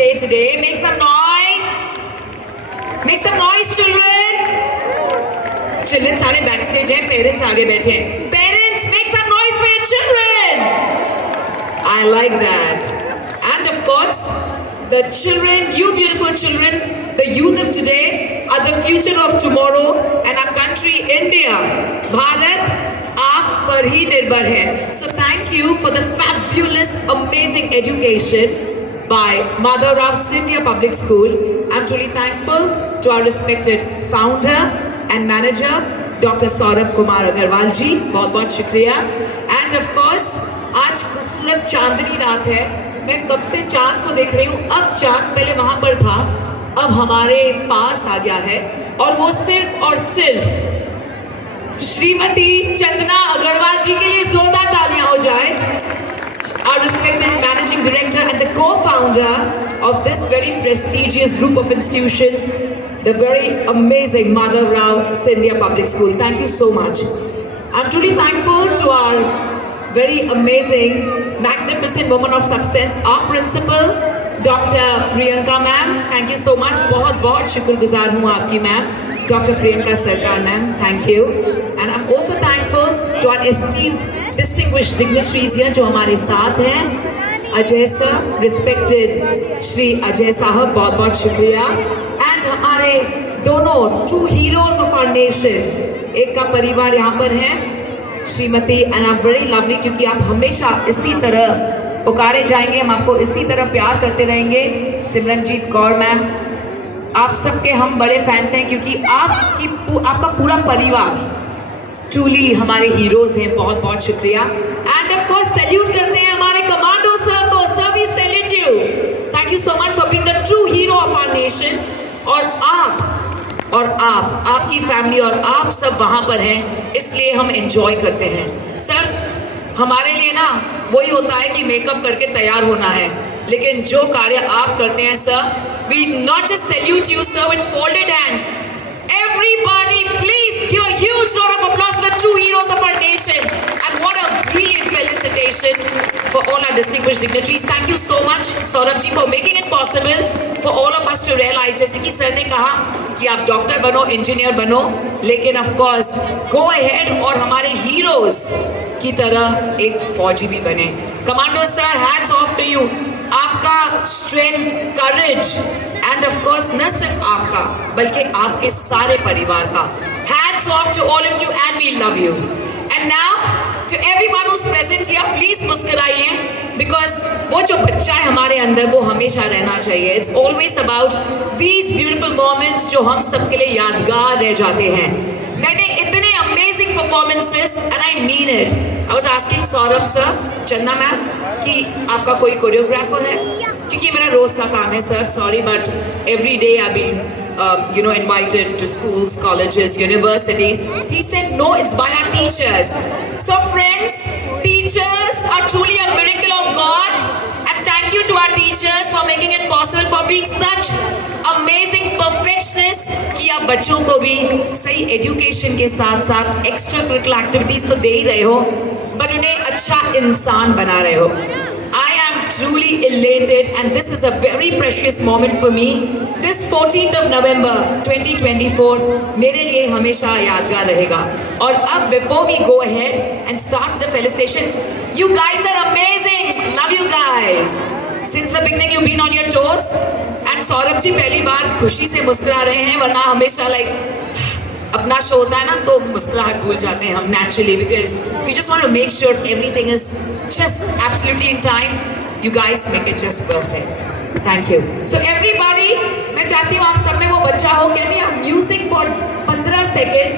Day today. Make some noise. Make some noise, children. Children सारे backstage हैं, parents आगे बैठे हैं. Parents, make some noise for your children. I like that. And of course, the children, you beautiful children, the youth of today are the future of tomorrow, and our country, India, Bharat, आप पर ही निर्भर है. So thank you for the fabulous, amazing education by Madhavrao Scindia Public School. I'm truly thankful to our respected founder and manager, Dr. Saurabh Kumar Agarwal ji. बहुत बहुत शुक्रिया. And of course, आज खूबसूरत चांदनी रात है. मैं कब से चांद को देख रही हूँ. अब चांद पहले वहाँ पर था, अब हमारे पास आ गया है, और वो सिर्फ और सिर्फ श्रीमती चंदना अग्रवाल जी के लिए जोरदार तालियां हो जाए. Our respected managing director and the co-founder of this very prestigious group of institution, the very amazing Madhavrao Scindia Public School. Thank you so much. I'm truly thankful to our very amazing, magnificent woman of substance, our principal, Dr. Priyanka ma'am. Thank you so much. बहुत शुक्रगुजार हूँ आपकी ma'am, Dr. Priyanka Sarkar ma'am. Thank you. And I'm also thankful to our esteemed, distinguished dignitaries here जो हमारे साथ हैं. Ajay sir, respected Shri अजय साहब, बहुत शुक्रिया. And हमारे दोनों true heroes of our nation, एक का परिवार यहाँ पर है, Shrimati, and I'm very lovely क्योंकि आप हमेशा इसी तरह पुकारे जाएंगे, हम आपको इसी तरह प्यार करते रहेंगे. सिमरनजीत कौर मैम, आप सबके हम बड़े फैंस हैं क्योंकि आपका पूरा परिवार ट्रूली हमारे हीरोज हैं. बहुत शुक्रिया. एंड ऑफ कोर्स सैल्यूट करते हैं हमारे कमांडो सर को. Sir we salute you. Thank you so much for being the true hero of our nation. और आपकी फैमिली और आप सब वहां पर हैं, इसलिए हम एंजॉय करते हैं. सर, हमारे लिए ना वही होता है कि मेकअप करके तैयार होना है, लेकिन जो कार्य आप करते हैं sir, we not just salute you sir with folded hands. Everybody, please give a huge round of applause for the true heroes of our nation. And what a brilliant felicitation for all our distinguished dignitaries. Thank you so much, Saurabh ji, for making it possible for all of us to realize, जैसे कि सर ने कहा कि आप डॉक्टर बनो, इंजीनियर बनो, लेकिन of course go ahead और हमारे heroes की तरह एक फौजी भी बने. Commando sir, hats off to you. आपका strength, courage and of course न सिर्फ आपका बल्कि आपके सारे परिवार का. Hats off to all of you and we love you. And now to everyone who is present here, please मुस्कुराइए, बिकॉज वो जो बच्चा है हमारे अंदर वो हमेशा रहना चाहिए. It's always about these beautiful moments जो हम सबके लिए यादगार रह जाते हैं. मैंने इतने amazing performances and I mean it. I was asking Saurabh सर, चंदा मैम, कि आपका कोई कोरियोग्राफर है, क्योंकि मेरा रोज का काम है सर. Sorry but every day I been invited to schools, colleges, universities. He said no, it's by our teachers. So friends, teachers are truly a miracle of God, and thank you to our teachers for making it possible, for being such amazing perfectionists कि आप बच्चों को भी सही एजुकेशन के साथ साथ extra curricular activities तो दे ही रहे हो, बट उन्हें अच्छा इंसान बना रहे हो. I am truly elated, and this is a very precious moment for me. This 14th of November 2024 मेरे लिए हमेशा यादगार रहेगा. और अब before we go ahead and start with the felicitations, you guys are amazing. Love you guys. Since the beginning you've been on your toes. And Saurabh जी पहली बार खुशी से मुस्कुरा रहे हैं, वरना हमेशा अपना शो होता है ना तो मुस्कुराहट भूल जाते हैं हम naturally, because we just want to make sure everything is just absolutely in time. You guys make it just perfect. Thank you. So everybody, मैं चाहती हूँ आप सब में वो बच्चा हो. Can we have music for 15 सेकेंड?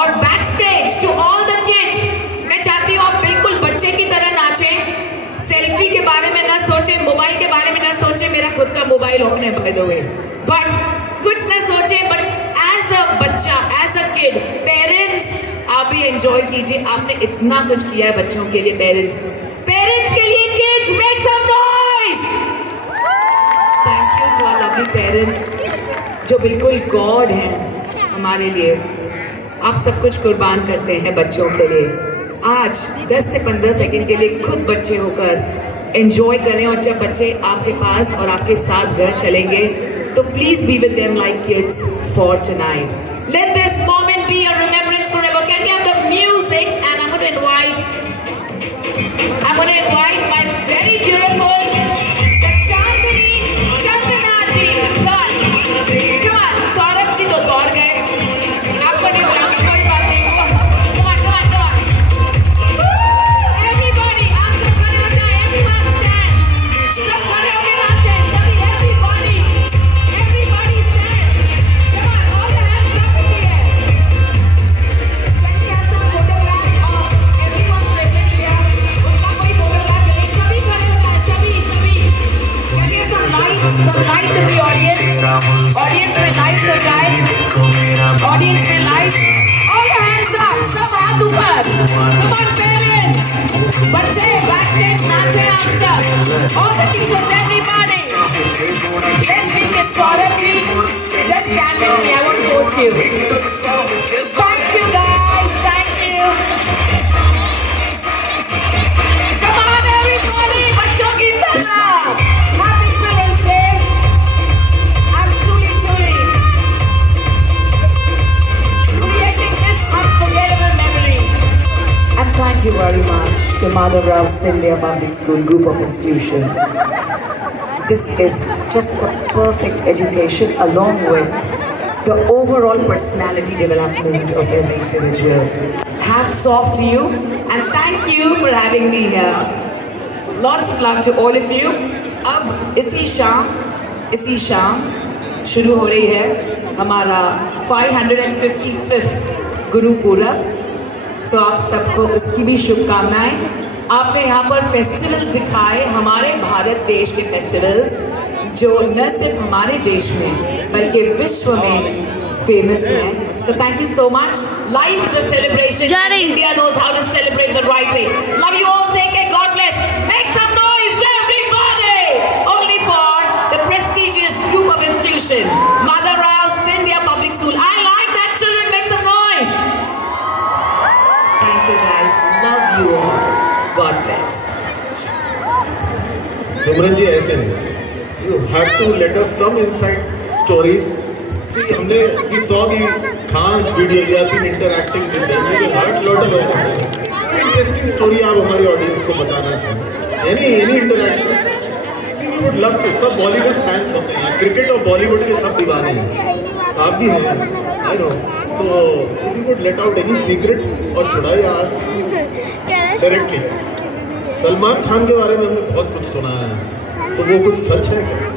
और backstage to all the kids, मैं चाहती हूँ आप बिल्कुल बच्चे की तरह नाचें. सेल्फी के बारे में ना सोचें, मोबाइल के बारे में ना सोचें. मेरा खुद का मोबाइल ऑन है by the way, but कुछ ना सोचें. बट एज अ बच्चा, एज अ किड, पेरेंट्स आप भी एंजॉय कीजिए. आपने इतना कुछ किया है बच्चों के लिए. पेरेंट्स के लिए kids, make some noise. Thank you to our lovely parents जो बिल्कुल गॉड हैं हमारे लिए. आप सब कुछ कुर्बान करते हैं बच्चों के लिए. आज 10 से 15 सेकंड के लिए खुद बच्चे होकर एंजॉय करें, और जब बच्चे आपके पास और आपके साथ घर चलेंगे तो please be with them like kids for tonight. Let this moment be a remembrance forever. Can we have the music? And I want to invite my very beautiful Chandani Chandana ji. Come on, Saurabh ji तो दौड़ गए, आपको नहीं बुलाऊंगा, कोई बात नहीं. Come on. Everybody, आप सब खड़े हो जाएं. Everyone stand. सब खड़े होके नाचें. सभी everybody stand. Come on, all the hands up in the air. Can we have some photograph of everyone present here? उसका कोई photograph नहीं. सभी खड़े हो जाएं. सभी. Can we have some lights in the audience? Audience में lights हो जाए. Audience में lights. All the hands up. सब हाथ ऊपर. Come on parents. बच्चे backstage नाचे आप सब. All the teachers, everybody. Let's make it Saurabh ji. Just stand with me. I won't force you. Thank you guys. Thank you. Come on everybody. बच्चों की तरह. Happy Children's Day. I'm truly creating this unforgettable memory. And thank you very much to Madhavrao Scindia Public School Group of Institutions. This is just the perfect education along with the overall personality development of every individual. Hats off to you and thank you for having me here. Lots of love to all of you. अब इसी शाम शुरू हो रही है हमारा 555th गुरुपूरब. सो आप सबको उसकी भी शुभकामनाएं. आपने यहाँ पर फेस्टिवल्स दिखाए, हमारे भारत देश के फेस्टिवल्स जो न सिर्फ हमारे देश में बल्कि विश्व में फेमस हैं. So thank you so much. Life is a celebration. India knows how to celebrate the right way. Love you all. Take care. God bless. Make some noise everybody. Only for the prestigious group of institution Madhavrao Scindia Public School. I like that. Children, make some noise. Thank you guys. Love you all. God bless. सिमरन जी ऐसे नहीं. You have to let us some inside stories. See, हमने we saw the Khan's video. We have been interacting with them. We heard lot about them. Interesting story आप हमारी audience को बताना चाहिए. Any interaction. See, we would love to. सब बॉलीवुड फैंस होते हैं. क्रिकेट और बॉलीवुड के सब दीवाने हैं. आप भी हैं. I know. So, if you could let out any secret, or should I ask directly? Salman खान के बारे में हमने बहुत कुछ सुना है, तो वो कुछ सच है क्या?